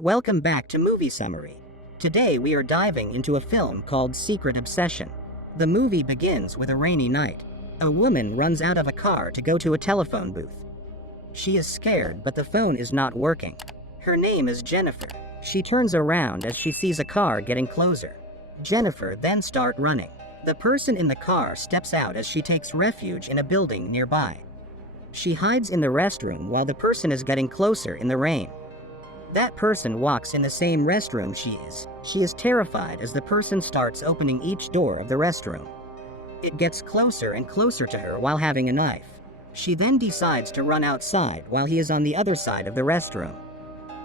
Welcome back to Movie Summary. Today we are diving into a film called Secret Obsession. The movie begins with a rainy night. A woman runs out of a car to go to a telephone booth. She is scared, but the phone is not working. Her name is Jennifer. She turns around as she sees a car getting closer. Jennifer then starts running. The person in the car steps out as she takes refuge in a building nearby. She hides in the restroom while the person is getting closer in the rain. That person walks in the same restroom she is. She is terrified as the person starts opening each door of the restroom. It gets closer and closer to her while having a knife. She then decides to run outside while he is on the other side of the restroom.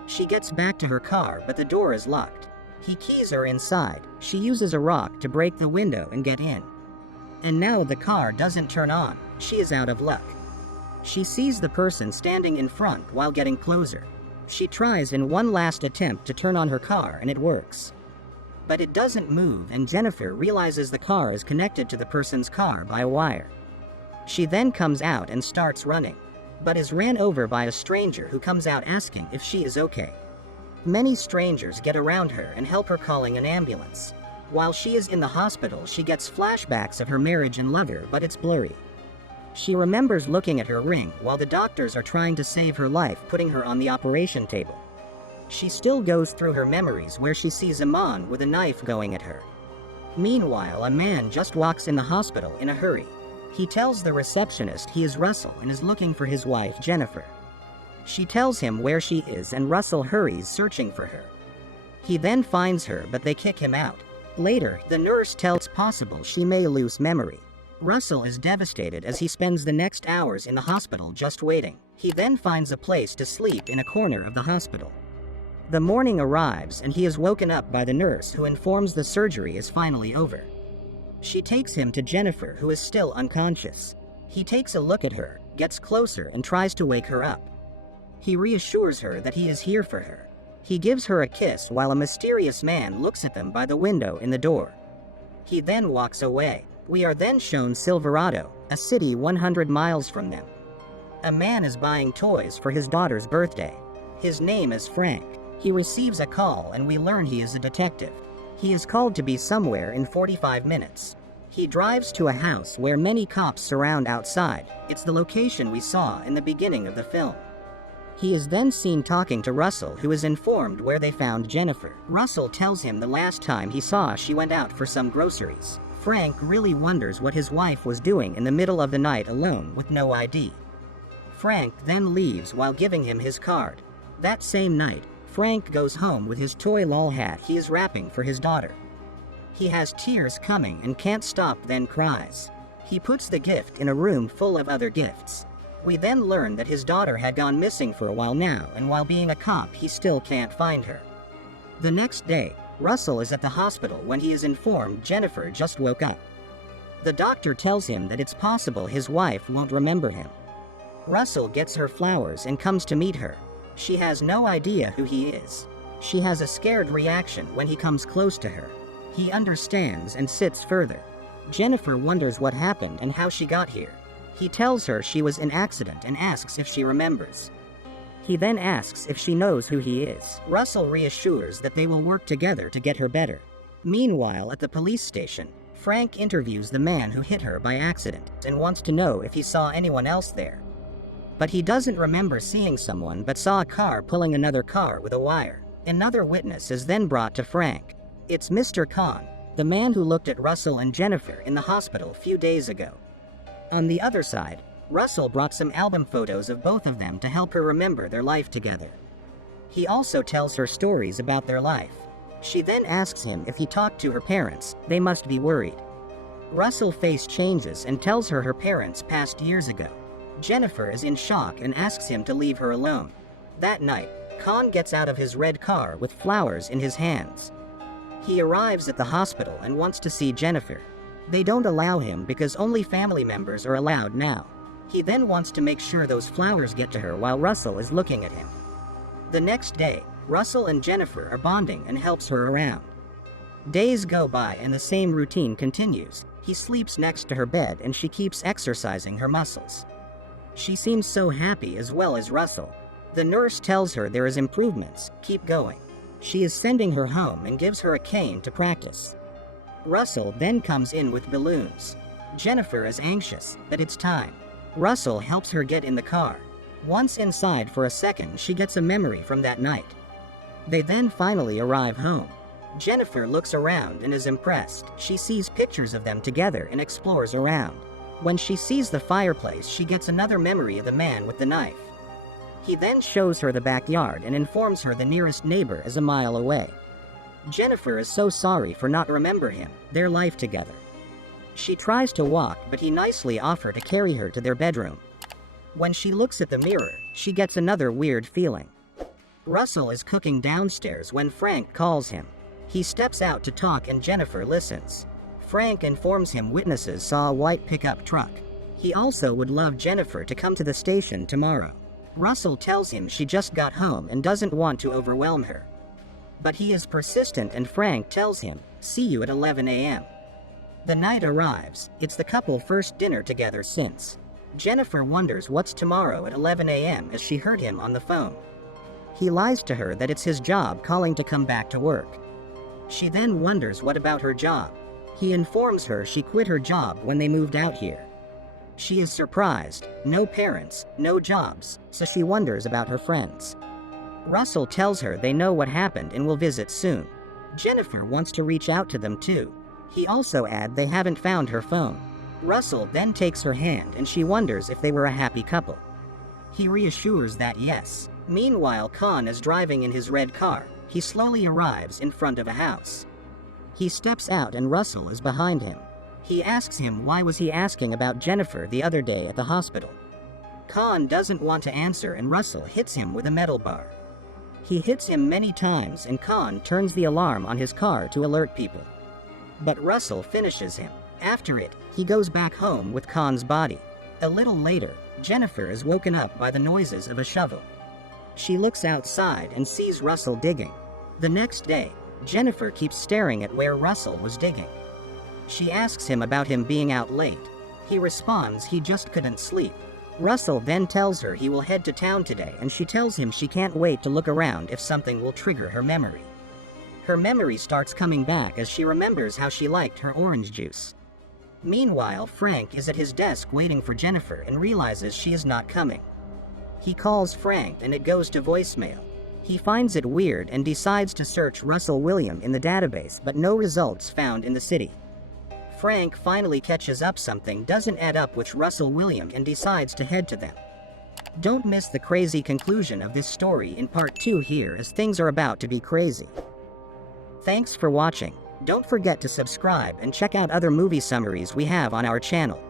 She gets back to her car, but the door is locked. He keys her inside. She uses a rock to break the window and get in. And now the car doesn't turn on. She is out of luck. She sees the person standing in front while getting closer. She tries in one last attempt to turn on her car and it works. But it doesn't move, and Jennifer realizes the car is connected to the person's car by a wire. She then comes out and starts running, but is ran over by a stranger who comes out asking if she is okay. Many strangers get around her and help her, calling an ambulance. While she is in the hospital, she gets flashbacks of her marriage and lover, but it's blurry. She remembers looking at her ring while the doctors are trying to save her life, putting her on the operation table. She still goes through her memories where she sees a man with a knife going at her. Meanwhile, a man just walks in the hospital in a hurry. He tells the receptionist he is Russell and is looking for his wife, Jennifer. She tells him where she is and Russell hurries searching for her. He then finds her, but they kick him out. Later, the nurse tells possible she may lose memory. Russell is devastated as he spends the next hours in the hospital just waiting. He then finds a place to sleep in a corner of the hospital. The morning arrives and he is woken up by the nurse, who informs the surgery is finally over. She takes him to Jennifer, who is still unconscious. He takes a look at her, gets closer and tries to wake her up. He reassures her that he is here for her. He gives her a kiss while a mysterious man looks at them by the window in the door. He then walks away. We are then shown Silverado, a city 100 miles from them. A man is buying toys for his daughter's birthday. His name is Frank. He receives a call and we learn he is a detective. He is called to be somewhere in 45 minutes. He drives to a house where many cops surround outside. It's the location we saw in the beginning of the film. He is then seen talking to Russell, who is informed where they found Jennifer. Russell tells him the last time he saw she went out for some groceries. Frank really wonders what his wife was doing in the middle of the night alone with no ID. Frank then leaves while giving him his card. That same night, Frank goes home with his toy lol hat he is wrapping for his daughter. He has tears coming and can't stop, then cries. He puts the gift in a room full of other gifts. We then learn that his daughter had gone missing for a while now, and while being a cop he still can't find her. The next day, Russell is at the hospital when he is informed Jennifer just woke up. The doctor tells him that it's possible his wife won't remember him. Russell gets her flowers and comes to meet her. She has no idea who he is. She has a scared reaction when he comes close to her. He understands and sits further. Jennifer wonders what happened and how she got here. He tells her she was in an accident and asks if she remembers. He then asks if she knows who he is. Russell reassures that they will work together to get her better. Meanwhile, at the police station, Frank interviews the man who hit her by accident and wants to know if he saw anyone else there. But he doesn't remember seeing someone, but saw a car pulling another car with a wire. Another witness is then brought to Frank. It's Mr. Khan, the man who looked at Russell and Jennifer in the hospital a few days ago. On the other side, Russell brought some album photos of both of them to help her remember their life together. He also tells her stories about their life. She then asks him if he talked to her parents. They must be worried. Russell's face changes and tells her parents passed years ago. Jennifer is in shock and asks him to leave her alone. That night, Khan gets out of his red car with flowers in his hands. He arrives at the hospital and wants to see Jennifer. They don't allow him because only family members are allowed now. He then wants to make sure those flowers get to her while Russell is looking at him. The next day, Russell and Jennifer are bonding and helps her around. Days go by and the same routine continues. He sleeps next to her bed and she keeps exercising her muscles. She seems so happy, as well as Russell. The nurse tells her there is improvements, keep going. She is sending her home and gives her a cane to practice. Russell then comes in with balloons. Jennifer is anxious, but it's time. Russell helps her get in the car. Once inside for a second, she gets a memory from that night. They then finally arrive home. Jennifer looks around and is impressed. She sees pictures of them together and explores around. When she sees the fireplace, she gets another memory of the man with the knife. He then shows her the backyard and informs her the nearest neighbor is a mile away. Jennifer is so sorry for not remember him, their life together. She tries to walk, but he nicely offers to carry her to their bedroom. When she looks at the mirror, she gets another weird feeling. Russell is cooking downstairs when Frank calls him. He steps out to talk and Jennifer listens. Frank informs him witnesses saw a white pickup truck. He also would love Jennifer to come to the station tomorrow. Russell tells him she just got home and doesn't want to overwhelm her. But he is persistent and Frank tells him, "See you at 11 a.m. The night arrives. It's the couple first dinner together since. Jennifer wonders what's tomorrow at 11 a.m. as she heard him on the phone. He lies to her that it's his job calling to come back to work. She then wonders what about her job. He informs her she quit her job when they moved out here. She is surprised, no parents, no jobs, so she wonders about her friends. Russell tells her they know what happened and will visit soon. Jennifer wants to reach out to them too. He also adds they haven't found her phone. Russell then takes her hand and she wonders if they were a happy couple. He reassures that yes. Meanwhile, Khan is driving in his red car. He slowly arrives in front of a house. He steps out and Russell is behind him. He asks him why was he asking about Jennifer the other day at the hospital. Khan doesn't want to answer and Russell hits him with a metal bar. He hits him many times and Khan turns the alarm on his car to alert people. But Russell finishes him. After it, he goes back home with Khan's body. A little later, Jennifer is woken up by the noises of a shovel. She looks outside and sees Russell digging. The next day, Jennifer keeps staring at where Russell was digging. She asks him about him being out late. He responds he just couldn't sleep. Russell then tells her he will head to town today and she tells him she can't wait to look around if something will trigger her memory. Her memory starts coming back as she remembers how she liked her orange juice. Meanwhile, Frank is at his desk waiting for Jennifer and realizes she is not coming. He calls Frank and it goes to voicemail. He finds it weird and decides to search Russell William in the database, but no results found in the city. Frank finally catches up something doesn't add up with Russell William and decides to head to them. Don't miss the crazy conclusion of this story in part 2 here as things are about to be crazy. Thanks for watching. Don't forget to subscribe and check out other movie summaries we have on our channel.